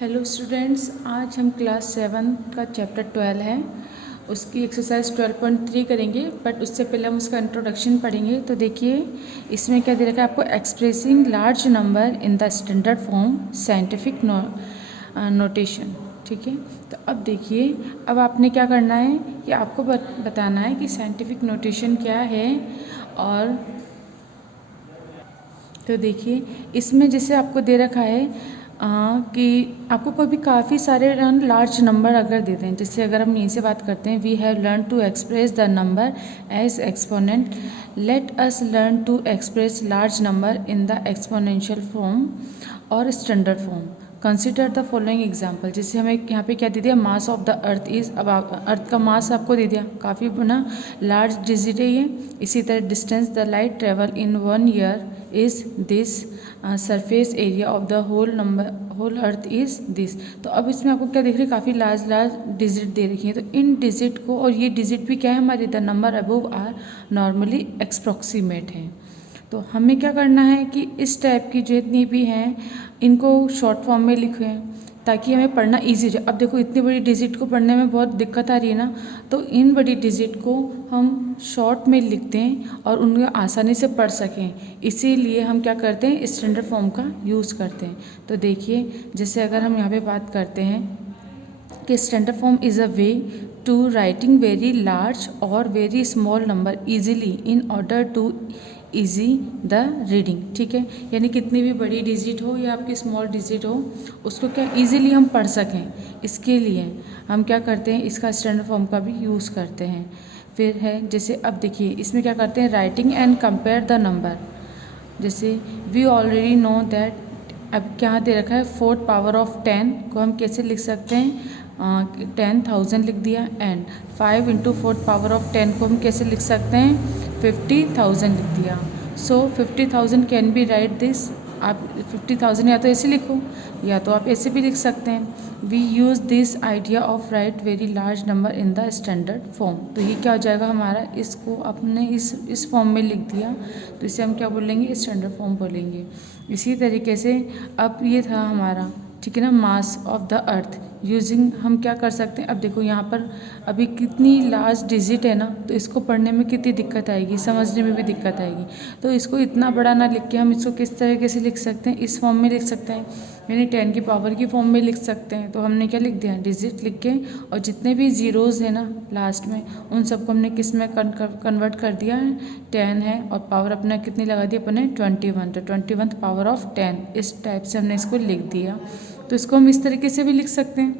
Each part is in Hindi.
हेलो स्टूडेंट्स, आज हम क्लास 7 का चैप्टर 12 है, उसकी एक्सरसाइज 12.3 करेंगे। बट उससे पहले हम उसका इंट्रोडक्शन पढ़ेंगे। तो देखिए इसमें क्या दे रखा है आपको, expressing large number in the standard form scientific notation. ठीक है, तो अब देखिए, अब आपने क्या करना है कि आपको बताना है कि साइंटिफिक नोटेशन क्या है। और तो देखिए इसमें जैसे आपको दे रखा है कि आपको कोई भी काफ़ी सारे लार्ज नंबर अगर देते हैं, जैसे अगर हम यहीं से बात करते हैं, we have learn to express the number as exponent, let us learn to express large number in the exponential form और standard form. Consider the following example. जैसे हमें यहाँ पे क्या दे दिया, mass of the earth is, अब अर्थ का मास आपको दे दिया, काफ़ी ना लार्ज डिजिट है ये। इसी तरह distance the light travel in 1 year is this, surface area of the whole earth is this. तो अब इसमें आपको क्या देख रहे हैं, काफ़ी लार्ज डिजिट दे रखी है। तो इन डिजिट को, और ये डिजिट भी क्या है हमारे, the number above are normally approximate है। तो हमें क्या करना है कि इस टाइप की जितनी भी हैं इनको शॉर्ट फॉर्म में लिखें ताकि हमें पढ़ना इजी हो जाए। अब देखो इतनी बड़ी डिजिट को पढ़ने में बहुत दिक्कत आ रही है ना, तो इन बड़ी डिजिट को हम शॉर्ट में लिखते हैं और उनको आसानी से पढ़ सकें, इसीलिए हम क्या करते हैं, स्टैंडर्ड फॉर्म का यूज़ करते हैं। तो देखिए जैसे अगर हम यहाँ पे बात करते हैं कि standard form is a way to writing very large और very small number easily in order to easy the reading. ठीक है, यानी कितनी भी बड़ी डिजिट हो या आपकी स्मॉल डिजिट हो, उसको क्या ईजिली हम पढ़ सकें, इसके लिए हम क्या करते हैं, इसका स्टैंडर्ड फॉर्म का भी यूज़ करते हैं। फिर है जैसे अब देखिए इसमें क्या करते हैं, writing and compare the number. जैसे वी ऑलरेडी नो दैट, अब क्या दे रखा है, 4th पावर ऑफ 10 को हम कैसे लिख सकते हैं, 10,000 लिख दिया। And 5 into 4th power of 10 को हम कैसे लिख सकते हैं, 50,000 लिख दिया। सो 50,000 कैन बी राइट दिस, आप 50,000 या तो ऐसे लिखो या तो आप ऐसे भी लिख सकते हैं। We use this idea of write very large number in the standard form. तो ये क्या हो जाएगा हमारा, इसको अपने इस फॉर्म में लिख दिया, तो इसे हम क्या बोलेंगे, स्टैंडर्ड फॉर्म बोलेंगे। इसी तरीके से अब ये था हमारा, ठीक है ना, मास ऑफ द अर्थ यूजिंग, हम क्या कर सकते हैं, अब देखो यहाँ पर अभी कितनी लार्ज डिजिट है ना, तो इसको पढ़ने में कितनी दिक्कत आएगी, समझने में भी दिक्कत आएगी। तो इसको इतना बड़ा ना लिख के हम इसको किस तरीके से लिख सकते हैं, इस फॉर्म में लिख सकते हैं, यानी 10 की पावर की फॉर्म में लिख सकते हैं। तो हमने क्या लिख दिया, डिजिट लिख के, और जितने भी ज़ीरोज़ हैं ना लास्ट में, उन सबको हमने किस में कन्वर्ट कर दिया है, 10 है, और पावर अपना कितनी लगा दी अपने 21, तो 21th पावर ऑफ 10, इस टाइप से हमने इसको लिख दिया। तो इसको हम इस तरीके से भी लिख सकते हैं।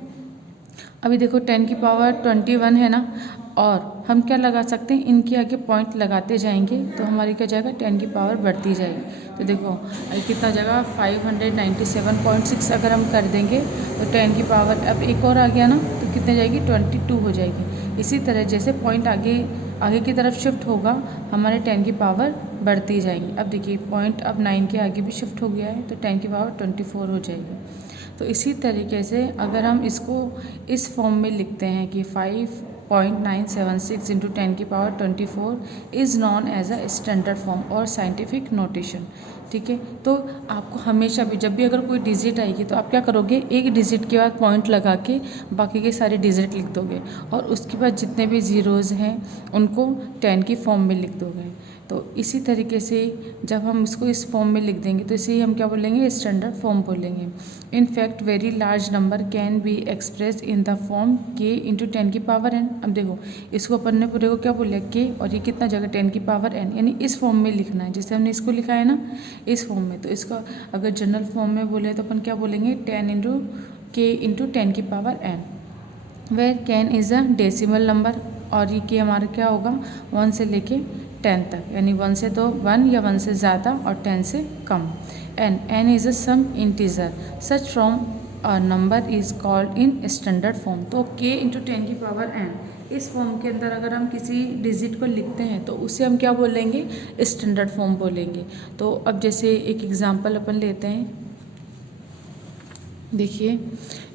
अभी देखो 10 की पावर 21 है ना, और हम क्या लगा सकते हैं, इनके आगे पॉइंट लगाते जाएंगे तो हमारी क्या जाएगा, 10 की पावर बढ़ती जाएगी। तो देखो कितना जगह 597.6 अगर हम कर देंगे तो 10 की पावर, अब एक और आ गया ना, तो कितने जाएगी, 22 हो जाएगी। इसी तरह जैसे पॉइंट आगे आगे की तरफ शिफ्ट होगा, हमारे 10 की पावर बढ़ती जाएगी। अब देखिए पॉइंट अब 9 के आगे भी शिफ्ट हो गया है, तो 10 की पावर 24 हो जाएगी। तो इसी तरीके से अगर हम इसको इस फॉर्म में लिखते हैं कि 5.976 इंटू 10 की power 24 is known as a standard form और साइंटिफिक नोटेशन। ठीक है, तो आपको हमेशा भी जब भी अगर कोई डिजिट आएगी तो आप क्या करोगे, एक डिजिट के बाद पॉइंट लगा के बाकी के सारे डिजिट लिख दोगे, और उसके बाद जितने भी ज़ीरोज़ हैं उनको 10 की फॉर्म में लिख दोगे। तो इसी तरीके से जब हम इसको इस फॉर्म में लिख देंगे तो इसे ही हम क्या बोलेंगे, स्टैंडर्ड फॉर्म बोलेंगे। In fact very large number can be express in the form के इंटू 10 की पावर n। अब देखो इसको अपन ने पूरे को क्या बोला, के, और ये कितना जगह 10 की पावर n, यानी इस फॉर्म में लिखना है, जैसे हमने इसको लिखा है ना इस फॉर्म में। तो इसका अगर जनरल फॉर्म में बोले तो अपन क्या बोलेंगे, 10 इंटू के इंटू 10 की power n, where k is a decimal number, और ये के हमारा क्या होगा, 1 से लेके 10 तक, यानी 1 से तो 1 या 1 से ज़्यादा और 10 से कम। n is a some integer such from a number is called in standard form. तो k इंटू 10 की पावर n, इस फॉर्म के अंदर अगर हम किसी डिजिट को लिखते हैं तो उसे हम क्या बोलेंगे, स्टैंडर्ड फॉर्म बोलेंगे। तो अब जैसे एक एग्जांपल अपन लेते हैं, देखिए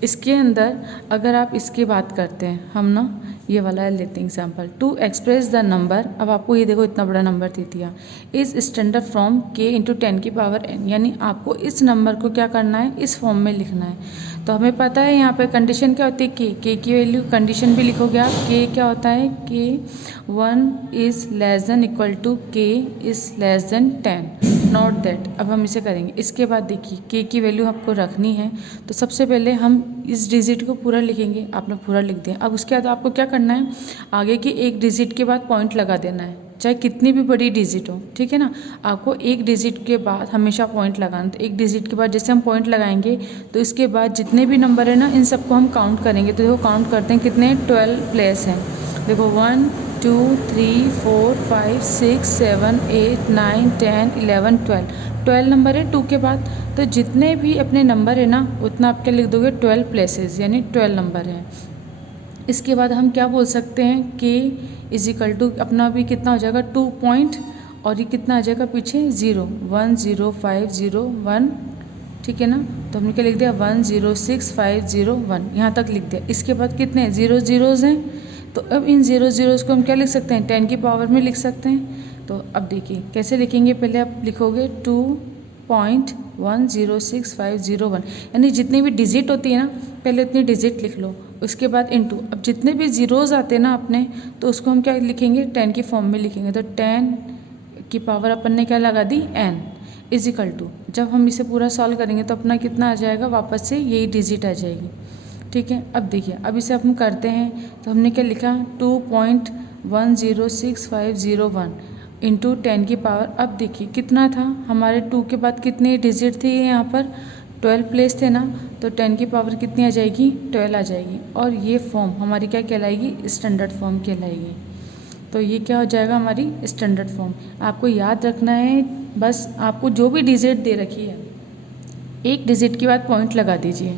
इसके अंदर अगर आप इसकी बात करते हैं, हम ना ये वाला लेते हैं example, to express the number. अब आपको ये देखो इतना बड़ा नंबर दे दिया, इस स्टैंडर्ड फ्रॉम के इंटू 10 की पावर n, यानी आपको इस नंबर को क्या करना है, इस फॉर्म में लिखना है। तो हमें पता है यहाँ पे कंडीशन क्या होती है, के की वैल्यू कंडीशन भी लिखोगे आप, के क्या होता है, k 1 is less than equal to k is less than 10, not that. अब हम इसे करेंगे। इसके बाद देखिए के की वैल्यू आपको रखनी है, तो सबसे पहले हम इस डिजिट को पूरा लिखेंगे। आपने पूरा लिख दिया। अब उसके बाद आपको क्या करना है, आगे की एक डिजिट के बाद पॉइंट लगा देना है, चाहे कितनी भी बड़ी डिजिट हो, ठीक है ना। आपको एक डिजिट के बाद हमेशा पॉइंट लगाना। तो एक डिजिट के बाद जैसे हम पॉइंट लगाएंगे तो इसके बाद जितने भी नंबर है ना, इन सबको हम काउंट करेंगे। तो देखो काउंट करते हैं, कितने 12 प्लेस हैं। देखो 1 2 3 4 5 6 7 8 9 10 11 12 नंबर है 2 के बाद। तो जितने भी अपने नंबर है ना, उतना आप क्या लिख दोगे, 12 प्लेसेस, यानी 12 नंबर हैं। इसके बाद हम क्या बोल सकते हैं, के इज इक्वल टू अपना भी कितना हो जाएगा 2 पॉइंट, और ये कितना आ जाएगा पीछे 0, 1 0 5 0 1, ठीक है ना। तो हमने क्या लिख दिया 1 0 6 5 0 1, यहाँ तक लिख दिया। इसके बाद कितने 0 ज़ीरोज़ हैं, तो अब इन 0 ज़ीरोज़ को हम क्या लिख सकते हैं, 10 की पावर में लिख सकते हैं। तो अब देखिए कैसे लिखेंगे, पहले आप लिखोगे 2.106501, यानी जितनी भी डिजिट होती है ना, पहले उतनी डिजिट लिख लो, उसके बाद इनटू। अब जितने भी ज़ीरोज़ आते हैं ना अपने, तो उसको हम क्या लिखेंगे, 10 की फॉर्म में लिखेंगे। तो 10 की पावर अपन ने क्या लगा दी, n इज इक्वल टू, जब हम इसे पूरा सॉल्व करेंगे तो अपना कितना आ जाएगा, वापस से यही डिजिट आ जाएगी, ठीक है। अब देखिए, अब इसे हम करते हैं, तो हमने क्या लिखा 2.106501 इंटू 10 की पावर। अब देखिए कितना था हमारे 2 के बाद कितनी डिजिट थी यहाँ पर, 12 प्लेस थे ना, तो 10 की पावर कितनी आ जाएगी, 12 आ जाएगी। और ये फॉर्म हमारी क्या कहलाएगी, स्टैंडर्ड फॉर्म कहलाएगी। तो ये क्या हो जाएगा, हमारी स्टैंडर्ड फॉर्म। आपको याद रखना है, बस आपको जो भी डिजिट दे रखी है, एक डिजिट के बाद पॉइंट लगा दीजिए,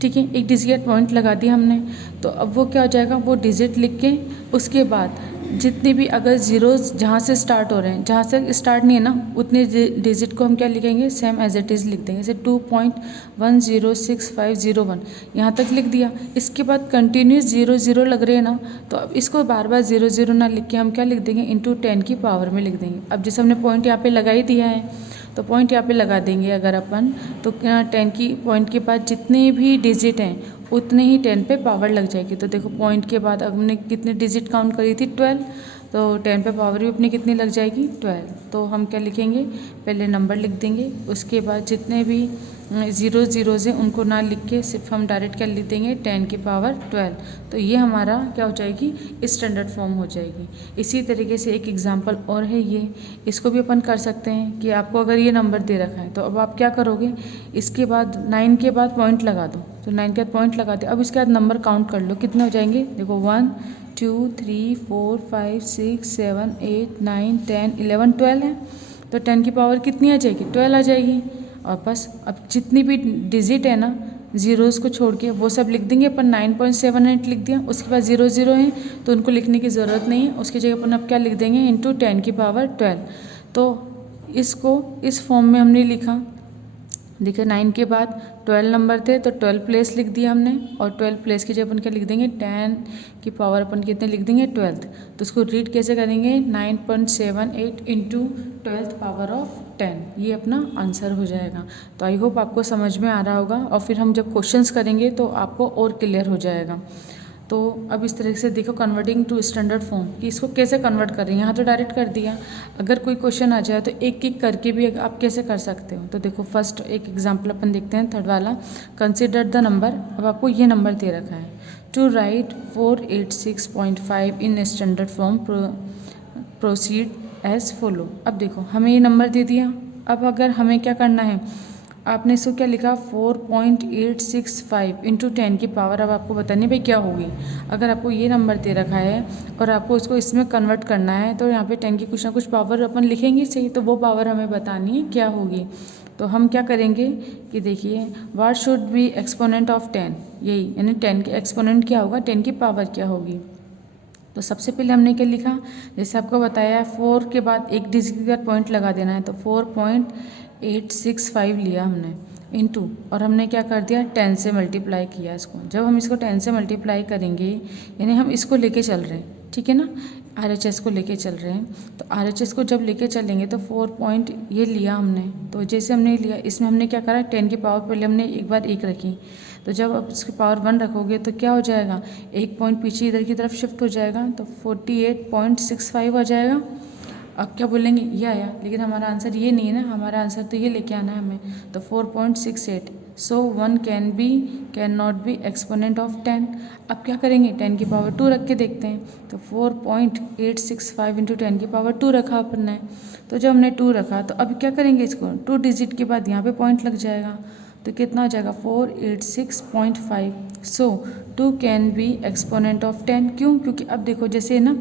ठीक है। एक डिजिट पॉइंट लगा दिया हमने, तो अब वो क्या हो जाएगा, वो डिजिट लिख के उसके बाद जितनी भी अगर ज़ीरोज़ जहाँ से स्टार्ट हो रहे हैं, जहाँ से स्टार्ट नहीं है ना, उतनी डिजिट को हम क्या लिखेंगे, सेम एज इट इज़ लिख देंगे। जैसे 2.106501 यहाँ तक लिख दिया। इसके बाद कंटिन्यूस 0 0 लग रहे हैं ना, तो अब इसको बार बार 0 0 ना लिख के हम क्या लिख देंगे, इंटू 10 की पावर में लिख देंगे। अब जैसे हमने पॉइंट यहाँ पे लगा ही दिया है, तो पॉइंट यहाँ पे लगा देंगे अगर अपन, तो 10 की पॉइंट के बाद जितने भी डिजिट हैं उतने ही 10 पे पावर लग जाएगी। तो देखो पॉइंट के बाद अब हमने कितनी डिजिट काउंट करी थी, 12, तो 10 पे पावर भी अपनी कितनी लग जाएगी, 12। तो हम क्या लिखेंगे, पहले नंबर लिख देंगे, उसके बाद जितने भी 0 ज़ीरोज़ हैं उनको ना लिख के सिर्फ हम डायरेक्ट क्या लिख देंगे, 10 की पावर 12। तो ये हमारा क्या हो जाएगी, स्टैंडर्ड फॉर्म हो जाएगी। इसी तरीके से एक एग्जांपल और है ये, इसको भी अपन कर सकते हैं कि आपको अगर ये नंबर दे रखा है, तो अब आप क्या करोगे, इसके बाद 9 के बाद पॉइंट लगा दो। तो 9 के बाद पॉइंट लगा दे। अब इसके बाद नंबर काउंट कर लो, कितने हो जाएंगे, देखो 1 2 3 4 5 6 7 8 9 10 11 12 है। तो 10 की पावर कितनी आ जाएगी, 12 आ जाएगी। और बस अब जितनी भी डिजिट है ना, ज़ीरोज़ को छोड़ के वो सब लिख देंगे अपन। 9.78 लिख दिया, उसके बाद 0 0 हैं तो उनको लिखने की ज़रूरत नहीं है, उसकी जगह अपन अब क्या लिख देंगे, इंटू 10 की पावर 12। तो इसको इस फॉर्म में हमने लिखा। देखिए 9 के बाद 12 नंबर थे, तो 12 प्लेस लिख दिया हमने, और 12 प्लेस की जगह अपन क्या लिख देंगे, 10 की पावर अपन कितने लिख देंगे, 12। तो उसको रीड कैसे करेंगे, 9.78 इंटू 12th पावर ऑफ 10, ये अपना आंसर हो जाएगा। तो आई होप आपको समझ में आ रहा होगा, और फिर हम जब क्वेश्चंस करेंगे तो आपको और क्लियर हो जाएगा। तो अब इस तरह से देखो, कन्वर्टिंग टू स्टैंडर्ड फॉर्म, कि इसको कैसे कन्वर्ट करें। यहाँ तो डायरेक्ट कर दिया, अगर कोई क्वेश्चन आ जाए तो एक एक करके भी आप कैसे कर सकते हो। तो देखो फर्स्ट एक एग्जांपल अपन देखते हैं, थर्ड वाला, कंसिडर द नंबर। अब आपको ये नंबर दे रखा है, to write 486.5 in standard form, proceed as follow. अब देखो हमें ये नंबर दे दिया, अब अगर हमें क्या करना है, आपने इसको क्या लिखा, 4.865 इंटू 10 की पावर। अब आपको बतानी भाई क्या होगी। अगर आपको ये नंबर दे रखा है और आपको इसको इसमें कन्वर्ट करना है, तो यहाँ पे 10 की कुछ ना कुछ पावर अपन लिखेंगे सही, तो वो पावर हमें बतानी है क्या होगी। तो हम क्या करेंगे कि देखिए, what should be exponent of 10, यही यानी 10 के एक्सपोनेंट क्या होगा, 10 की पावर क्या होगी। तो सबसे पहले हमने क्या लिखा, जैसे आपको बताया 4 के बाद एक डिजिट के बाद पॉइंट लगा देना है, तो 4.865 लिया हमने इंटू, और हमने क्या कर दिया, 10 से मल्टीप्लाई किया इसको। जब हम इसको 10 से मल्टीप्लाई करेंगे, यानी हम इसको लेके चल रहे हैं, ठीक है ना, RHS को लेके चल रहे हैं, तो RHS को जब लेके चलेंगे तो 4 पॉइंट ये लिया हमने। तो जैसे हमने लिया, इसमें हमने क्या करा, 10 की पावर पहले हमने एक बार 1 रखी, तो जब आप इसके पावर 1 रखोगे तो क्या हो जाएगा, एक पॉइंट पीछे इधर की तरफ शिफ्ट हो जाएगा, तो 48.65 हो जाएगा। अब क्या बोलेंगे, ये आया, लेकिन हमारा आंसर ये नहीं है ना, हमारा आंसर तो ये लेके आना है हमें, तो 4.68। सो 1 can not be exponent of 10। अब क्या करेंगे, 10 की पावर 2 रख के देखते हैं, तो 4.865 इंटू 10 की पावर 2 रखा अपन ने। तो जब हमने 2 रखा तो अब क्या करेंगे, इसको 2 डिजिट के बाद यहाँ पे पॉइंट लग जाएगा, तो कितना हो जाएगा 486.5। सो 2 कैन बी एक्सपोनेंट ऑफ 10। क्यों, क्योंकि अब देखो जैसे ना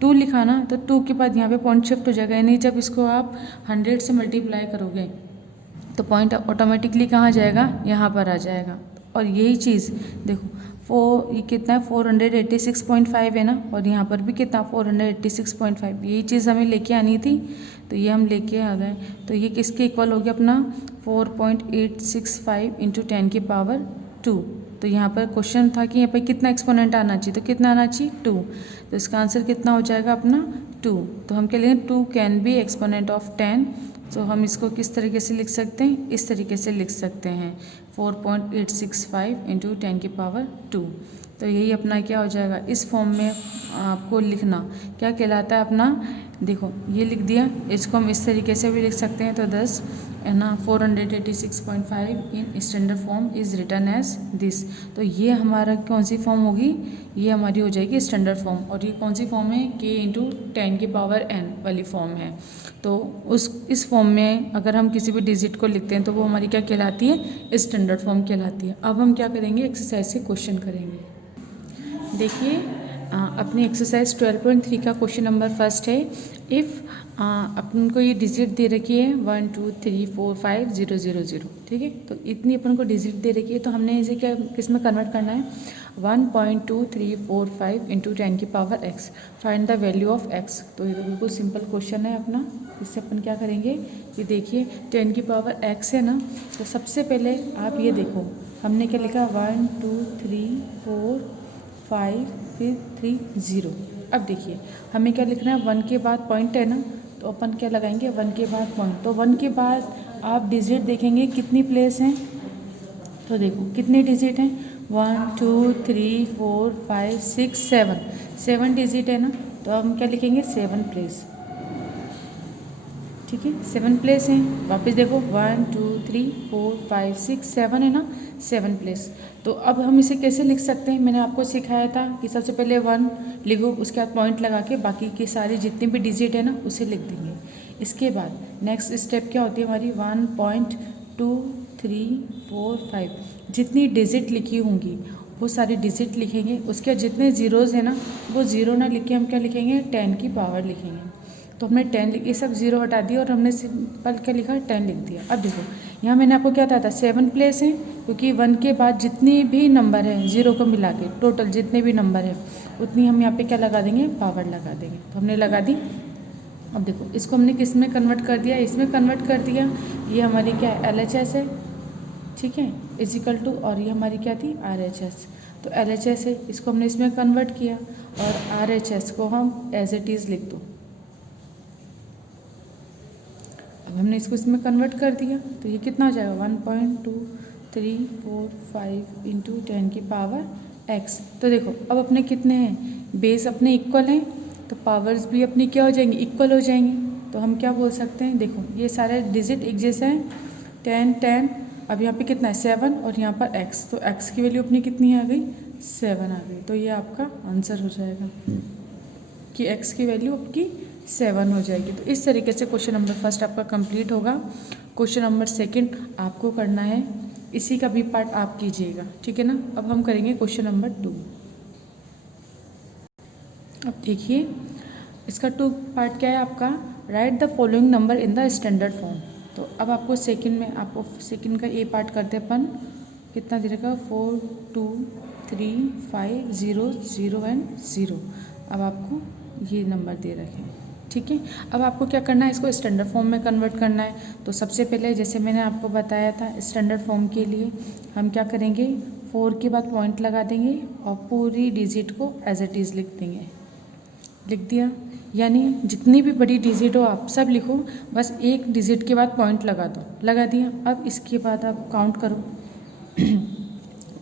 2 लिखा ना, तो 2 के बाद यहाँ पे पॉइंट शिफ्ट हो जाएगा, यानी जब इसको आप 100 से मल्टीप्लाई करोगे तो पॉइंट ऑटोमेटिकली कहाँ जाएगा, यहाँ पर आ जाएगा। और यही चीज़ देखो, ये कितना है 486.5 है ना, और यहाँ पर भी कितना 486.5, यही चीज़ हमें लेके आनी थी, तो ये हम लेके आ गए। तो ये किसके इक्वल हो गया अपना 4.865 इंटू 10 की पावर 2। तो यहाँ पर क्वेश्चन था कि यहाँ पर कितना एक्सपोनेंट आना चाहिए, तो कितना आना चाहिए 2, तो इसका आंसर कितना हो जाएगा अपना 2। तो हम कह लेंगे 2 कैन बी एक्सपोनेंट ऑफ 10। तो हम इसको किस तरीके से लिख सकते हैं, इस तरीके से लिख सकते हैं 4.865 इंटू 10 की पावर 2। तो यही अपना क्या हो जाएगा, इस फॉर्म में आपको लिखना क्या कहलाता है अपना, देखो ये लिख दिया, इसको हम इस तरीके से भी लिख सकते हैं, तो 10 है ना 486.5 in standard form is written as this. तो ये हमारा कौन सी फॉर्म होगी, ये हमारी हो जाएगी स्टैंडर्ड फॉर्म। और ये कौन सी फॉर्म है, k इंटू 10 की पावर n वाली फॉर्म है। तो इस फॉर्म में अगर हम किसी भी डिजिट को लिखते हैं तो वो हमारी क्या कहलाती है, स्टैंडर्ड फॉर्म कहलाती है। अब हम क्या करेंगे, एक्सरसाइज के क्वेश्चन करेंगे। देखिए अपनी एक्सरसाइज 12.3 का क्वेश्चन नंबर फर्स्ट है। इफ़ अपन को ये डिजिट दे रखी है 1 2 3 4 5 0 0 0, ठीक है। तो इतनी अपन को डिजिट दे रखी है, तो हमने इसे क्या किस में कन्वर्ट करना है, 1.2345 इंटू 10 की power x, find the value of x। तो ये तो बिल्कुल सिंपल क्वेश्चन है अपना। इससे अपन क्या करेंगे कि देखिए 10 की पावर x है ना, तो सबसे पहले आप ये देखो हमने क्या लिखा 1 2 3 4 5 फिर 3 0। अब देखिए हमें क्या लिखना है, 1 के बाद पॉइंट है ना, तो अपन क्या लगाएंगे 1 के बाद पॉइंट। तो 1 के बाद आप डिजिट देखेंगे कितनी प्लेस हैं, तो देखो कितने डिजिट हैं 1 2 3 4 5 6 7, 7 डिजिट है ना, तो हम क्या लिखेंगे 7 प्लेस, ठीक है 7 प्लेस हैं। वापस देखो 1 2 3 4 5 6 7 है ना, 7 प्लेस। तो अब हम इसे कैसे लिख सकते हैं, मैंने आपको सिखाया था कि सबसे पहले 1 लिखो, उसके बाद पॉइंट लगा के बाकी की सारी जितनी भी डिजिट है ना उसे लिख देंगे। इसके बाद नेक्स्ट स्टेप क्या होती है हमारी 1.2 3 4 5, जितनी डिजिट लिखी होंगी वो सारी डिजिट लिखेंगे। उसके बाद जितने ज़ीरोज़ है ना वो ज़ीरो ना लिख के हम क्या लिखेंगे 10 की पावर लिखेंगे। तो हमने 10 ये सब ज़ीरो हटा दिया और हमने सिंपल क्या लिखा 10 लिख दिया। अब देखो यहाँ मैंने आपको क्या बताया था 7 प्लेस है, क्योंकि 1 के बाद जितनी भी नंबर है ज़ीरो को मिला के टोटल जितने भी नंबर है उतनी हम यहाँ पे क्या लगा देंगे, पावर लगा देंगे। तो हमने लगा दी। अब देखो इसको हमने किस में कन्वर्ट कर दिया, इसमें कन्वर्ट कर दिया। ये हमारी क्या है LHS है, ठीक है, इजिकल टू, और ये हमारी क्या थी RHS। तो LHS है, इसको हमने इसमें कन्वर्ट किया और RHS को हम एज इट इज़ लिख दो। अब हमने इसको इसमें कन्वर्ट कर दिया, तो ये कितना आ जाएगा 1.2345 इंटू 10 की पावर x। तो देखो अब अपने कितने हैं, बेस अपने इक्वल हैं, तो पावर्स भी अपनी क्या हो जाएंगी, इक्वल हो जाएंगी। तो हम क्या बोल सकते हैं, देखो ये सारे डिजिट एक जैसे हैं 10 10। अब यहाँ पे कितना है 7 और यहाँ पर x, तो x की वैल्यू अपनी कितनी आ गई 7 आ गई। तो ये आपका आंसर हो जाएगा कि x की वैल्यू आपकी 7 हो जाएगी। तो इस तरीके से क्वेश्चन नंबर फर्स्ट आपका कंप्लीट होगा। क्वेश्चन नंबर सेकंड आपको करना है, इसी का भी पार्ट आप कीजिएगा, ठीक है ना। अब हम करेंगे क्वेश्चन नंबर 2। अब देखिए इसका 2 पार्ट क्या है आपका, right the following number in the standard form. तो अब आपको सेकंड में आपको सेकंड का ए पार्ट करते अपन, कितना दे रखा 4 2 3 5 0 0 एंड 0। अब आपको ये नंबर दे रखे हैं, ठीक है। अब आपको क्या करना है, इसको स्टैंडर्ड फॉर्म में कन्वर्ट करना है। तो सबसे पहले जैसे मैंने आपको बताया था स्टैंडर्ड फॉर्म के लिए हम क्या करेंगे 4 के बाद पॉइंट लगा देंगे और पूरी डिजिट को एज इट इज़ लिख देंगे। लिख दिया, यानी जितनी भी बड़ी डिजिट हो आप सब लिखो, बस एक डिजिट के बाद पॉइंट लगा दो, लगा दिया। अब इसके बाद आप काउंट करो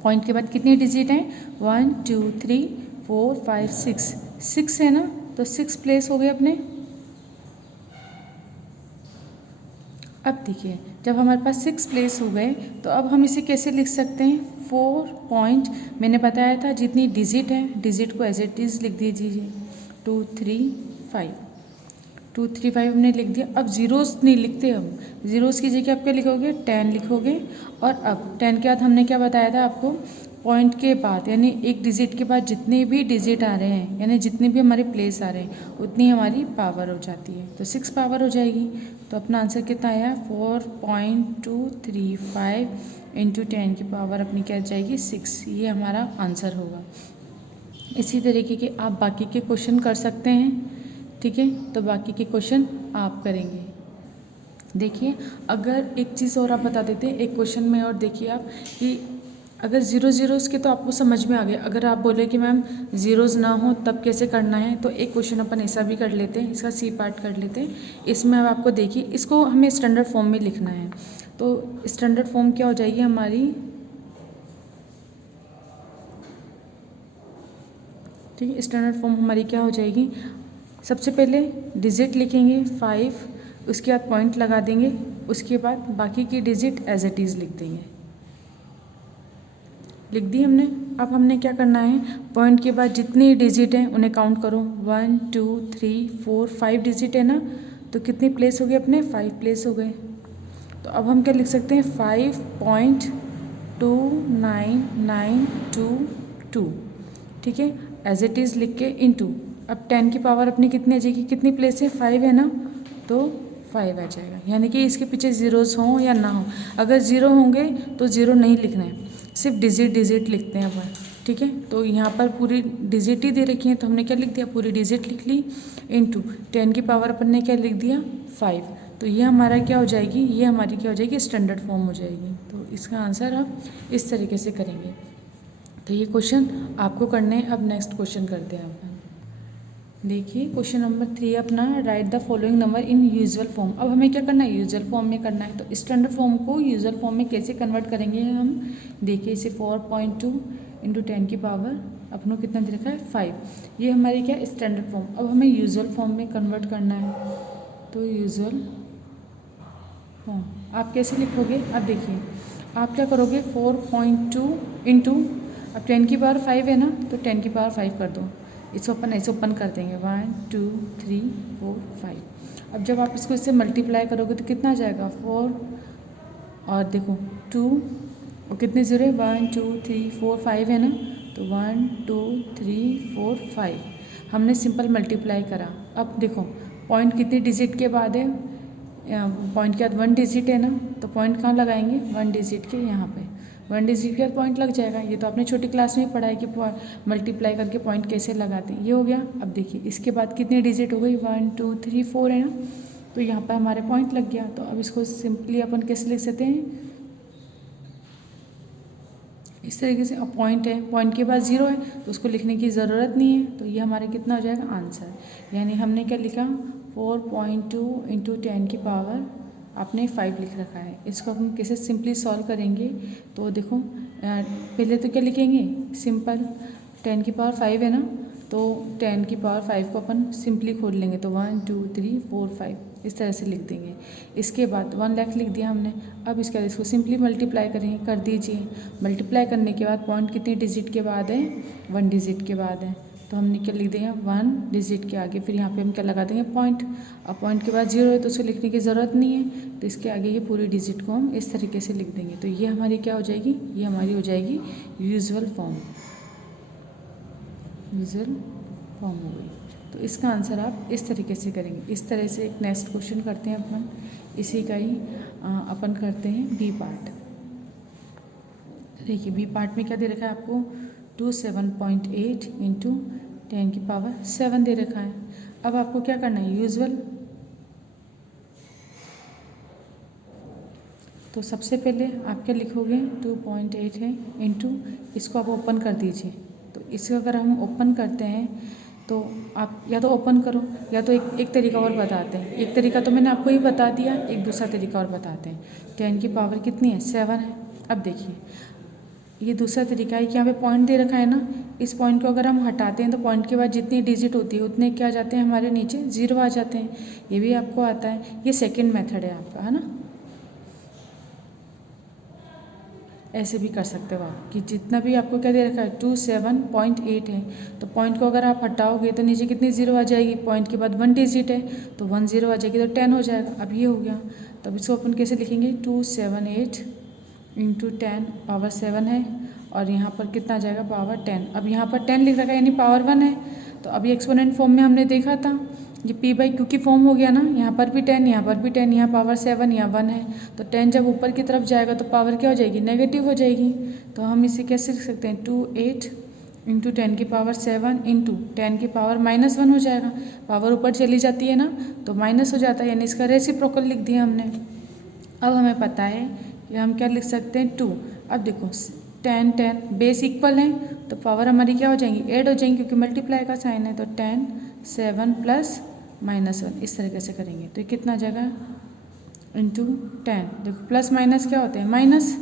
पॉइंट के बाद कितने डिजिट हैं, 1 2 3 4 5 6, 6 है ना, तो 6 प्लेस हो गए अपने। अब देखिए जब हमारे पास 6 प्लेस हो गए तो अब हम इसे कैसे लिख सकते हैं, 4 पॉइंट, मैंने बताया था जितनी डिजिट है डिजिट को एज इट इज़ लिख दीजिए, 2 3 5, 2 3 5 हमने लिख दिया। अब ज़ीरोज़ नहीं लिखते, हम ज़ीरोज़ की जगह आप क्या लिखोगे, 10 लिखोगे। और अब 10 के बाद हमने क्या बताया था आपको, पॉइंट के बाद यानी एक डिजिट के बाद जितने भी डिजिट आ रहे हैं यानी जितने भी हमारे प्लेस आ रहे हैं उतनी हमारी पावर हो जाती है, तो 6 पावर हो जाएगी। तो अपना आंसर कितना आया, 4.235 इंटू 10 की पावर अपनी क्या जाएगी, 6, ये हमारा आंसर होगा। इसी तरीके के आप बाकी के क्वेश्चन कर सकते हैं, ठीक है। तो बाकी के क्वेश्चन आप करेंगे। देखिए अगर एक चीज़ और आप बता देते हैं एक क्वेश्चन में, और देखिए आप कि अगर ज़ीरोज़ के तो आपको समझ में आ गया, अगर आप बोले कि मैम ज़ीरोज़ ना हो तब कैसे करना है, तो एक क्वेश्चन अपन ऐसा भी कर लेते हैं, इसका सी पार्ट कर लेते हैं। इसमें अब आपको देखिए इसको हमें स्टैंडर्ड फॉर्म में लिखना है, तो स्टैंडर्ड फॉर्म क्या हो जाएगी हमारी, ठीक है। स्टैंडर्ड फॉर्म हमारी क्या हो जाएगी, सबसे पहले डिजिट लिखेंगे 5, उसके बाद पॉइंट लगा देंगे, उसके बाद बाकी की डिजिट एज इट इज़ लिख देंगे, लिख दी हमने। अब हमने क्या करना है, पॉइंट के बाद जितनी डिजिट हैं उन्हें काउंट करो, 1 2 3 4 5 डिजिट है ना, तो कितनी प्लेस हो गए अपने, 5 प्लेस हो गए। तो अब हम क्या लिख सकते हैं, 5.29922, ठीक है, एज इट इज़ लिख के इनटू, अब 10 की पावर अपनी कितनी आ जाएगी, कितनी प्लेस है, 5 है ना, तो 5 आ जाएगा। यानी कि इसके पीछे ज़ीरोज़ हों या ना हो, अगर ज़ीरो होंगे तो ज़ीरो नहीं लिखना है, सिर्फ डिजिट लिखते हैं अपन, ठीक है। तो यहाँ पर पूरी डिजिट ही दे रखी है, तो हमने क्या लिख दिया, पूरी डिजिट लिख ली, इनटू 10 की पावर अपन ने क्या लिख दिया, 5। तो ये हमारा क्या हो जाएगी, ये हमारी क्या हो जाएगी, स्टैंडर्ड फॉर्म हो जाएगी। तो इसका आंसर आप इस तरीके से करेंगे। तो ये क्वेश्चन आपको करने हैं। अब नेक्स्ट क्वेश्चन करते हैं अपन। देखिए क्वेश्चन नंबर 3 अपना, right the following number in usual form. अब हमें क्या करना है, यूजुअल फॉर्म में करना है। तो स्टैंडर्ड फॉर्म को यूजुअल फॉर्म में कैसे कन्वर्ट करेंगे हम, देखिए इसे 4.2 इंटू 10 की पावर अपनों कितना दे रखा है, 5, ये हमारी क्या स्टैंडर्ड फॉर्म। अब हमें यूजुअल फॉर्म में कन्वर्ट करना है, तो यूजुअल फॉर्म आप कैसे लिखोगे, अब देखिए आप क्या करोगे, 4.2 इंटू, अब 10 की पावर 5 है ना, तो 10 की पावर 5 कर दो, इसको अपन ऐसे ओपन कर देंगे, 1 2 3 4 5। अब जब आप इसको इससे मल्टीप्लाई करोगे तो कितना आ जाएगा, 4 और देखो 2 और कितने ज़ीरो है, 1 2 3 4 5 है ना, तो 1 2 3 4 5 हमने सिंपल मल्टीप्लाई करा। अब देखो पॉइंट कितनी डिजिट के बाद है, पॉइंट के बाद 1 डिजिट है ना, तो पॉइंट कहाँ लगाएंगे, 1 डिजिट के यहाँ पे, 1 डिजिट के बाद पॉइंट लग जाएगा। ये तो आपने छोटी क्लास में ही पढ़ा है कि मल्टीप्लाई करके पॉइंट कैसे लगाते हैं, ये हो गया। अब देखिए इसके बाद कितनी डिजिट हो गई, 1 2 3 4 है ना, तो यहाँ पर हमारे पॉइंट लग गया। तो अब इसको सिंपली अपन कैसे लिख सकते हैं, इस तरीके से। अब पॉइंट है, पॉइंट के बाद 0 है तो उसको लिखने की ज़रूरत नहीं है, तो ये हमारे कितना हो जाएगा आंसर। यानी हमने क्या लिखा, 4.2 इंटू 10 की पावर आपने 5 लिख रखा है। इसको हम कैसे सिंपली सॉल्व करेंगे, तो देखो पहले तो क्या लिखेंगे, सिंपल 10 की पावर 5 है ना, तो 10 की पावर 5 को अपन सिंपली खोल लेंगे, तो 1 2 3 4 5 इस तरह से लिख देंगे। इसके बाद 1 लाख लिख दिया हमने। अब इसके बाद इसको सिंपली मल्टीप्लाई करेंगे, कर दीजिए। मल्टीप्लाई करने के बाद पॉइंट कितनी डिजिट के बाद है, 1 डिजिट के बाद है, तो हमने क्या लिख देंगे, 1 डिजिट के आगे फिर यहाँ पे हम क्या लगा देंगे, पॉइंट। अब पॉइंट के बाद 0 है तो उसे लिखने की ज़रूरत नहीं है, तो इसके आगे ये पूरी डिजिट को हम इस तरीके से लिख देंगे। तो ये हमारी क्या हो जाएगी, ये हमारी हो जाएगी यूजुअल फॉर्म, यूजुअल फॉर्म हो गई। तो इसका आंसर आप इस तरीके से करेंगे। इस तरह से एक नेक्स्ट क्वेश्चन करते हैं अपन, इसी का ही अपन करते हैं बी पार्ट। देखिए बी पार्ट में क्या दे रखा है आपको, 27.8 इंटू 10 की पावर 7 दे रखा है। अब आपको क्या करना है, यूजुअल, तो सबसे पहले आप क्या लिखोगे, 2.8 है इंटू, इसको आप ओपन कर दीजिए। तो इसको अगर हम ओपन करते हैं तो आप या तो ओपन करो, या तो एक तरीका और बताते हैं। एक तरीका तो मैंने आपको ही बता दिया, एक दूसरा तरीका और बताते हैं। 10 की पावर कितनी है, 7 है। अब देखिए ये दूसरा तरीका है कि यहाँ पे पॉइंट दे रखा है ना, इस पॉइंट को अगर हम हटाते हैं तो पॉइंट के बाद जितनी डिजिट होती है उतने क्या आ जाते हैं हमारे नीचे, ज़ीरो आ जाते हैं। ये भी आपको आता है। ये सेकंड मेथड है आपका, है ना। ऐसे भी कर सकते हो आप कि जितना भी आपको क्या दे रखा है 27.8 है, तो पॉइंट को अगर आप हटाओगे तो नीचे कितनी ज़ीरो आ जाएगी, पॉइंट के बाद 1 डिजिट है तो 1 ज़ीरो आ जाएगी, तो 10 हो जाएगा। अब ये हो गया, तब इसको अपन कैसे लिखेंगे, 278 इंटू 10 पावर 7 है, और यहाँ पर कितना आ जाएगा, पावर 10। अब यहाँ पर 10 लिख रखा है यानी पावर 1 है, तो अभी एक्सपोनेंट फॉर्म में हमने देखा था ये p/q की फॉर्म हो गया ना, यहाँ पर भी 10, यहाँ पर भी 10, यहाँ पावर 7, यहाँ 1 है, तो 10 जब ऊपर की तरफ जाएगा तो पावर क्या हो जाएगी, नेगेटिव हो जाएगी। तो हम इसे कैसे लिख सकते हैं, 28 इंटू 10 की पावर 7 इंटू 10 की पावर -1 हो जाएगा। पावर ऊपर चली जाती है ना तो माइनस हो जाता है, यानी इसका रेसिप्रोकल लिख दिया हमने। अब हमें पता है कि हम क्या लिख सकते हैं, 2। अब देखो 10 10 बेस इक्वल है तो पावर हमारी क्या हो जाएंगी, ऐड हो जाएंगी, क्योंकि मल्टीप्लाई का साइन है। तो 10 7 प्लस -1 इस तरीके से करेंगे तो ये कितना आ जाएगा, इंटू 10। देखो प्लस माइनस क्या होते हैं, माइनस,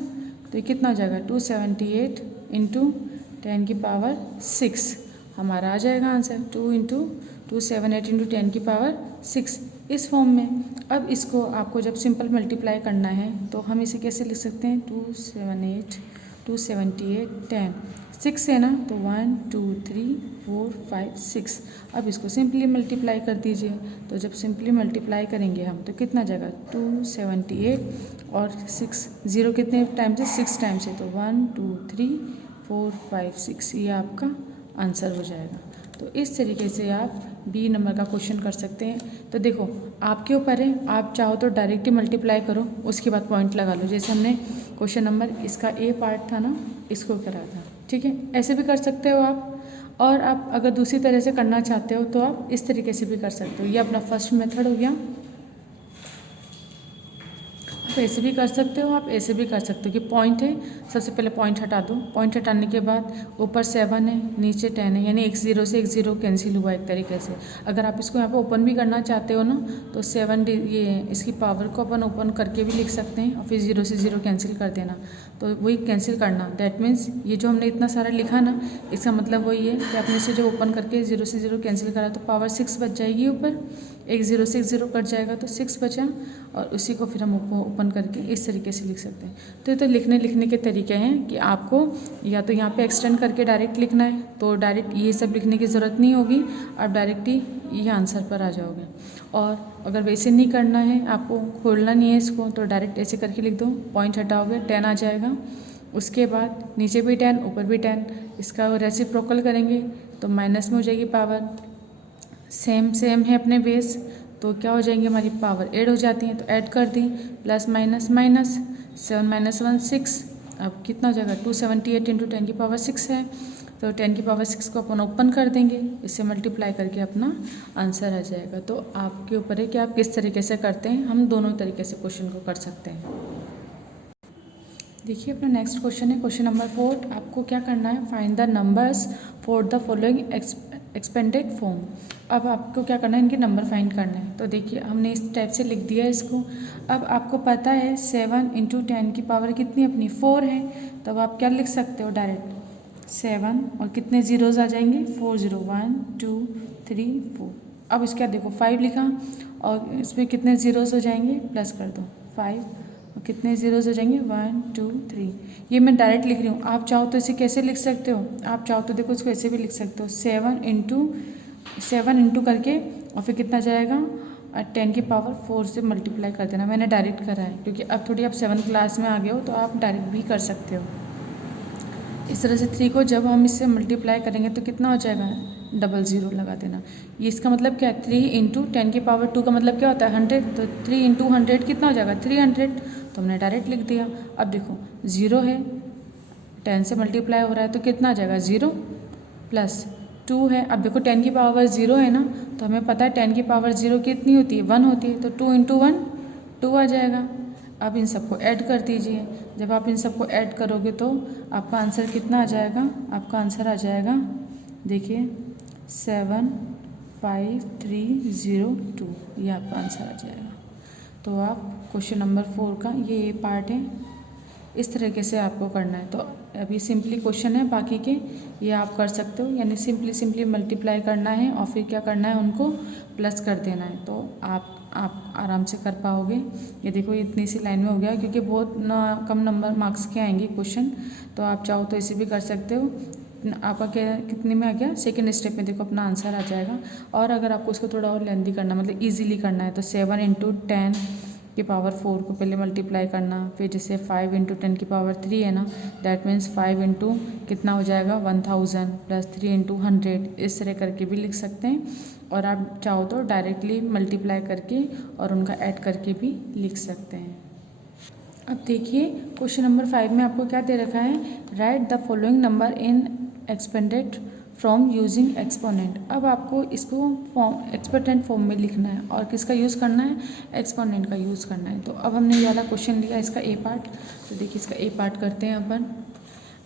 तो ये कितना हो जाएगा, 278 इंटू 10 की पावर 6 हमारा आ जाएगा आंसर। 278 इंटू 10 की पावर 6 इस फॉर्म में। अब इसको आपको जब सिंपल मल्टीप्लाई करना है तो हम इसे कैसे लिख सकते हैं, 278 10 6 है ना, तो 1 2 3 4 5 6। अब इसको सिंपली मल्टीप्लाई कर दीजिए, तो जब सिंपली मल्टीप्लाई करेंगे हम तो कितना जाएगा, 278 और 6, ज़ीरो कितने टाइम से, 6 टाइम से, तो 1 2 3 4 5 6 ये आपका आंसर हो जाएगा। तो इस तरीके से आप बी नंबर का क्वेश्चन कर सकते हैं। तो देखो आपके ऊपर है, आप चाहो तो डायरेक्ट ही मल्टीप्लाई करो, उसके बाद पॉइंट लगा लो, जैसे हमने क्वेश्चन नंबर इसका ए पार्ट था ना, इसको करा था, ठीक है। ऐसे भी कर सकते हो आप, और आप अगर दूसरी तरह से करना चाहते हो तो आप इस तरीके से भी कर सकते हो। ये अपना फर्स्ट मेथड हो गया। आप ऐसे भी कर सकते हो, आप ऐसे भी कर सकते हो कि पॉइंट है, सबसे पहले पॉइंट हटा दो, पॉइंट हटाने के बाद ऊपर 7 है नीचे 10 है, यानी एक ज़ीरो से एक ज़ीरो कैंसिल हुआ एक तरीके से। अगर आप इसको यहाँ पे ओपन भी करना चाहते हो ना तो 7 ये इसकी पावर को अपन ओपन करके भी लिख सकते हैं, और फिर 0 से 0 कैंसिल कर देना, तो वही कैंसिल करना। दैट मीन्स ये जो हमने इतना सारा लिखा ना, इसका मतलब वही है कि आपने इसे जो ओपन करके 0 से 0 कैंसिल करा तो पावर 6 बच जाएगी ऊपर, एक 0 से एक 0 कट जाएगा तो 6 बचा, और उसी को फिर हम ओपन करके इस तरीके से लिख सकते हैं। तो ये तो लिखने के तरीके हैं कि आपको या तो यहाँ पे एक्सटेंड करके डायरेक्ट लिखना है तो डायरेक्ट ये सब लिखने की ज़रूरत नहीं होगी, आप डायरेक्ट ही ये आंसर पर आ जाओगे। और अगर वैसे नहीं करना है, आपको खोलना नहीं है इसको, तो डायरेक्ट ऐसे करके लिख दो, पॉइंट हटाओगे 10 आ जाएगा, उसके बाद नीचे भी 10 ऊपर भी 10, इसका रेसिप्रोकल करेंगे तो माइनस में हो जाएगी पावर, सेम है अपने बेस, तो क्या हो जाएंगे, हमारी पावर ऐड हो जाती है, तो ऐड कर दी, प्लस माइनस माइनस, 7 - 1 6। अब कितना हो जाएगा, 278 इंटू 10 की पावर 6 है, तो 10 की पावर 6 को अपन ओपन कर देंगे, इससे मल्टीप्लाई करके अपना आंसर आ जाएगा। तो आपके ऊपर है कि आप किस तरीके से करते हैं, हम दोनों तरीके से क्वेश्चन को कर सकते हैं। देखिए अपना नेक्स्ट क्वेश्चन है क्वेश्चन नंबर 4। आपको क्या करना है, find the numbers for the following expanded form. अब आपको क्या करना है, इनके नंबर फाइंड करना है। तो देखिए हमने इस टाइप से लिख दिया इसको। अब आपको पता है 7 इंटू 10 की पावर कितनी अपनी 4 है, तब आप क्या लिख सकते हो, डायरेक्ट 7 और कितने ज़ीरोज़ आ जाएंगे, 4 0, 1 2 3 4। अब इसके बाद देखो 5 लिखा और इसमें कितने ज़ीरोज़ हो जाएंगे, प्लस कर दो 5 और कितने ज़ीरोज़ हो जाएंगे, 1 2 3। ये मैं डायरेक्ट लिख रही हूँ, आप चाहो तो इसे कैसे लिख सकते हो, आप चाहो तो देखो इसको ऐसे भी लिख सकते हो, 7 इंटू करके और फिर कितना जाएगा, 10 की पावर 4 से मल्टीप्लाई कर देना। मैंने डायरेक्ट करा है क्योंकि अब थोड़ी आप 7th क्लास में आ गए हो तो आप डायरेक्ट भी कर सकते हो। इस तरह से 3 को जब हम इससे मल्टीप्लाई करेंगे तो कितना हो जाएगा, 00 लगा देना। ये इसका मतलब क्या है, 3 इंटू 10 की पावर 2 का मतलब क्या होता है, 100। तो 3 इंटू 100 कितना हो जाएगा, 300। तो हमने डायरेक्ट लिख दिया। अब देखो 0 है, 10 से मल्टीप्लाई हो रहा है तो कितना आ जाएगा, 0 प्लस 2 है। अब देखो 10 की पावर 0 है ना, तो हमें पता है 10 की पावर 0 कितनी होती है, 1 होती है। तो 2 इंटू 1 2 आ जाएगा। अब इन सबको ऐड कर दीजिए। जब आप इन सबको ऐड करोगे तो आपका आंसर कितना आ जाएगा, आपका आंसर आ जाएगा, देखिए 75302, ये आपका आंसर आ जाएगा। तो आप क्वेश्चन नंबर 4 का ये पार्ट है, इस तरीके से आपको करना है। तो अभी सिंपली क्वेश्चन है, बाकी के ये आप कर सकते हो, यानी सिंपली मल्टीप्लाई करना है और फिर क्या करना है, उनको प्लस कर देना है, तो आप आराम से कर पाओगे। ये देखो ये इतनी सी लाइन में हो गया, क्योंकि बहुत कम नंबर मार्क्स के आएंगे क्वेश्चन, तो आप चाहो तो इसे भी कर सकते हो। आपका क्या कितने में आ गया, सेकेंड स्टेप में देखो अपना आंसर आ जाएगा। और अगर आपको इसको थोड़ा और लेंथी करना, मतलब ईजिली करना है, तो 7 × 10 की पावर 4 को पहले मल्टीप्लाई करना, फिर जैसे 5 × 10 की पावर 3 है ना, दैट मीन्स 5 × कितना हो जाएगा 1000 प्लस 3 × 100, इस तरह करके भी लिख सकते हैं। और आप चाहो तो डायरेक्टली मल्टीप्लाई करके और उनका ऐड करके भी लिख सकते हैं। अब देखिए क्वेश्चन नंबर 5 में आपको क्या दे रखा है, right the following number in expanded from using exponent. अब आपको इसको एक्सपेंडेंट फॉर्म में लिखना है और किसका यूज़ करना है, एक्सपोनेंट का यूज़ करना है। तो अब हमने ये वाला क्वेश्चन लिया इसका ए पार्ट, तो देखिए इसका ए पार्ट करते हैं अपन।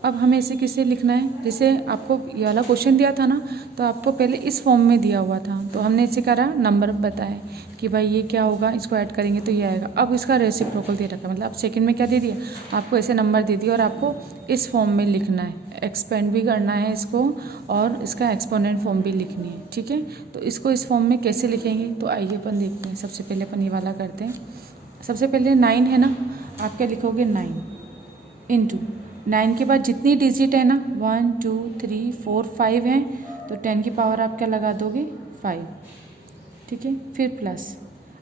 अब हमें इसे किससे लिखना है, जैसे आपको ये वाला क्वेश्चन दिया था ना, तो आपको पहले इस फॉर्म में दिया हुआ था, तो हमने इसे करा नंबर बताए कि भाई ये क्या होगा, इसको ऐड करेंगे तो ये आएगा। अब इसका रेसिप्रोकल दे रखा है, मतलब सेकंड में क्या दे दिया, आपको ऐसे नंबर दे दिया और आपको इस फॉर्म में लिखना है, एक्सपेंड भी करना है इसको और इसका एक्सपोनेंट फॉर्म भी लिखनी है, ठीक है। तो इसको इस फॉर्म में कैसे लिखेंगे, तो आइए अपन देखते हैं। सबसे पहले अपन ये वाला करते हैं। सबसे पहले 9 है ना, आप क्या लिखोगे 9 इंटू 9 के बाद जितनी डिजिट है ना 1 2 3 4 5 हैं, तो 10 की पावर आप क्या लगा दोगे 5, ठीक है। फिर प्लस,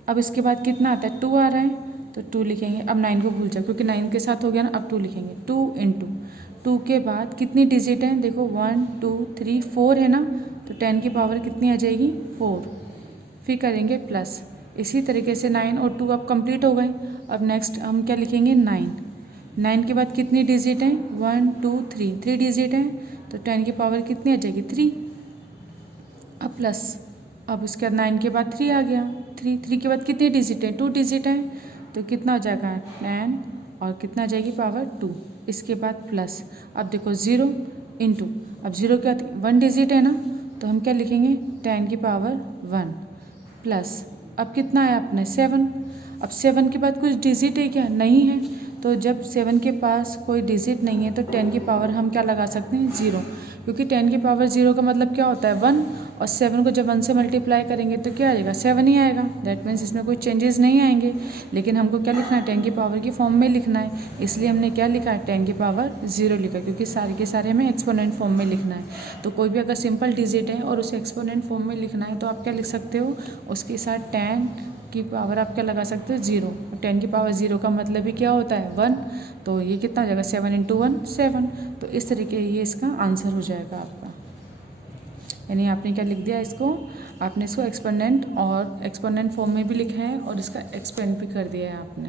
अब इसके बाद कितना आता है 2 आ रहा है, तो 2 लिखेंगे। अब 9 को भूल जाओ क्योंकि 9 के साथ हो गया ना, अब 2 लिखेंगे। 2 × 2 के बाद कितनी डिजिट है, देखो 1 2 3 4 है ना, तो 10 की पावर कितनी आ जाएगी 4, फिर करेंगे प्लस। इसी तरीके से 9 और 2 अब कंप्लीट हो गए। अब नेक्स्ट हम क्या लिखेंगे 9 के बाद कितनी डिजिट है 1 2 3 डिजिट है, तो 10 की पावर कितनी आ जाएगी 3, अब प्लस। अब उसके बाद 9 के बाद 3 आ गया, 3 के बाद कितनी डिजिट है 2 डिजिट है, तो कितना हो जाएगा 10 और कितना आ जाएगी पावर 2, इसके बाद प्लस। अब देखो 0 × अब 0 के बाद 1 डिजिट है ना, तो हम क्या लिखेंगे 10 की पावर 1 प्लस। अब कितना है अपने 7, अब 7 के बाद कुछ डिजिट है क्या, नहीं है, तो जब 7 के पास कोई डिजिट नहीं है तो 10 की पावर हम क्या लगा सकते हैं 0, क्योंकि 10 की पावर 0 का मतलब क्या होता है 1, और 7 को जब 1 से मल्टीप्लाई करेंगे तो क्या आएगा 7 ही आएगा। दैट मीन्स इसमें कोई चेंजेस नहीं आएंगे, लेकिन हमको क्या लिखना है 10 की पावर की फॉर्म में लिखना है, इसलिए हमने क्या लिखा है 10 की पावर 0 लिखा, क्योंकि सारे के सारे हमें एक्सपोनेंट फॉर्म में लिखना है। तो कोई भी अगर सिंपल डिजिट है और उसे एक्सपोनेंट फॉर्म में लिखना है तो आप क्या लिख सकते हो, उसके साथ 10 की पावर आप क्या लगा सकते हो 0, 10 की पावर 0 का मतलब ही क्या होता है 1, तो ये कितना हो जाएगा 7 × 1 7, तो इस तरीके ये इसका आंसर हो जाएगा आपका। यानी आपने क्या लिख दिया इसको, आपने इसको एक्सपोनेंट और एक्सपोनेंट फॉर्म में भी लिखा है और इसका एक्सपेंड भी कर दिया है आपने।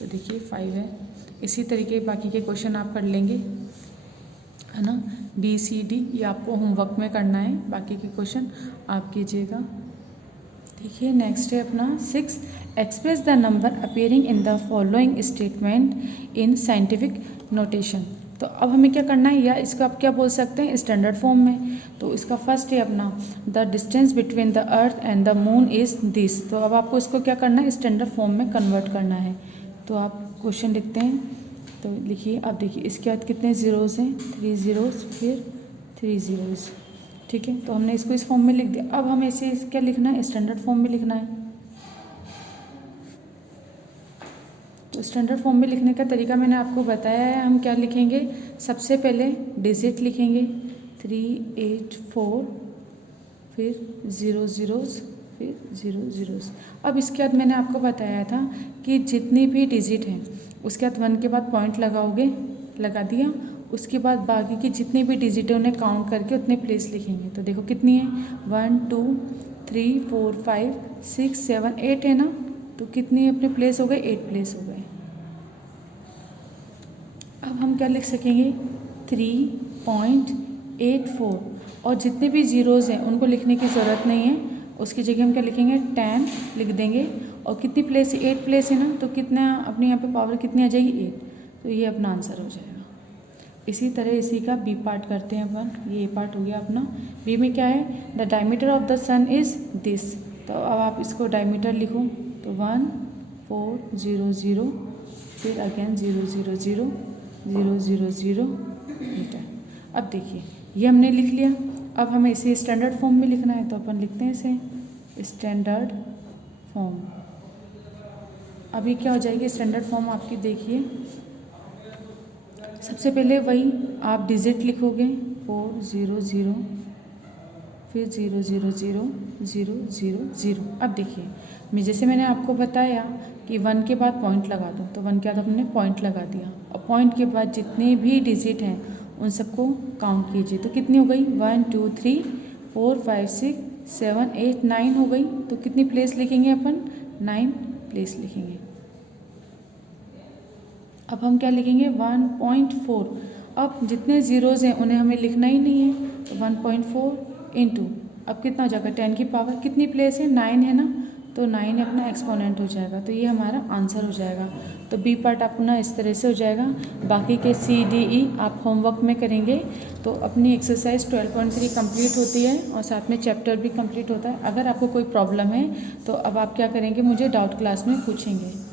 तो देखिए 5 है, इसी तरीके बाकी के क्वेश्चन आप कर लेंगे, है ना। बी सी डी ये आपको होमवर्क में करना है, बाकी के क्वेश्चन आप कीजिएगा। देखिए नेक्स्ट है अपना 6, express the number appearing in the following statement in scientific notation. तो अब हमें क्या करना है, या इसका आप क्या बोल सकते हैं स्टैंडर्ड फॉर्म में। तो इसका फर्स्ट है अपना the distance between the earth and the moon is this. तो अब आपको इसको क्या करना है स्टैंडर्ड फॉर्म में कन्वर्ट करना है। तो आप क्वेश्चन लिखते हैं, तो लिखिए। अब देखिए इसके बाद कितने ज़ीरोज़ हैं, 3 ज़ीरोज़ फिर 3 ज़ीरोज़, ठीक है। तो हमने इसको इस फॉर्म में लिख दिया। अब हमें इसे क्या लिखना है स्टैंडर्ड फॉर्म में लिखना है। तो स्टैंडर्ड फॉर्म में लिखने का तरीका मैंने आपको बताया है। हम क्या लिखेंगे, सबसे पहले डिजिट लिखेंगे 3 8 4, फिर 0 ज़ीरोज़ फिर 0 ज़ीरोज़। अब इसके बाद मैंने आपको बताया था कि जितनी भी डिजिट हैं उसके बाद 1 के बाद पॉइंट लगाओगे, लगा दिया, उसके बाद बाकी की जितनी भी डिजिट है उन्हें काउंट करके उतने प्लेस लिखेंगे। तो देखो कितनी है 1 2 3 4 5 6 7 8 है ना, तो कितनी अपने प्लेस हो गए 8 प्लेस हो गए। अब हम क्या लिख सकेंगे 3.84, और जितने भी ज़ीरोज़ हैं उनको लिखने की ज़रूरत नहीं है, उसकी जगह हम क्या लिखेंगे 10 लिख देंगे। और कितनी प्लेस 8 प्लेस है ना, तो कितना अपने यहाँ पे पावर कितनी आ जाएगी 8, तो ये अपना आंसर हो जाएगा। इसी तरह इसी का बी पार्ट करते हैं अपन। ये पार्ट हो गया अपना। बी में क्या है, the diameter of the sun is this. तो अब आप इसको डायमीटर लिखो, तो 1 4 0 0, फिर अगेन 0 0 0 0 0 0 अब देखिए ये हमने लिख लिया। अब हमें इसे स्टैंडर्ड फॉर्म में लिखना है, तो अपन लिखते हैं इसे स्टैंडर्ड फॉर्म। अभी क्या हो जाएगी स्टैंडर्ड फॉर्म आपकी, देखिए सबसे पहले वही आप डिजिट लिखोगे 400, फिर 0000000। अब देखिए जैसे मैंने आपको बताया कि 1 के बाद पॉइंट लगा दो, तो 1 के बाद हमने पॉइंट लगा दिया। और पॉइंट के बाद जितने भी डिजिट हैं उन सबको काउंट कीजिए। तो कितनी हो गई 1 2 3 4 5 6 7 8 9 हो गई। तो कितनी प्लेस लिखेंगे अपन, 9 प्लेस लिखेंगे। अब हम क्या लिखेंगे 1.4। अब जितने ज़ीरोज़ हैं उन्हें हमें लिखना ही नहीं है, तो 1.4 इंटू अब कितना हो जाएगा 10 की पावर कितनी प्लेस है 9 है ना, तो 9 अपना एक्सपोनेंट हो जाएगा। तो ये हमारा आंसर हो जाएगा। तो बी पार्ट अपना इस तरह से हो जाएगा। बाकी के सी डी ई आप होमवर्क में करेंगे। तो अपनी एक्सरसाइज 12.3 कंप्लीट होती है और साथ में चैप्टर भी कंप्लीट होता है। अगर आपको कोई प्रॉब्लम है तो अब आप क्या करेंगे, मुझे डाउट क्लास में पूछेंगे।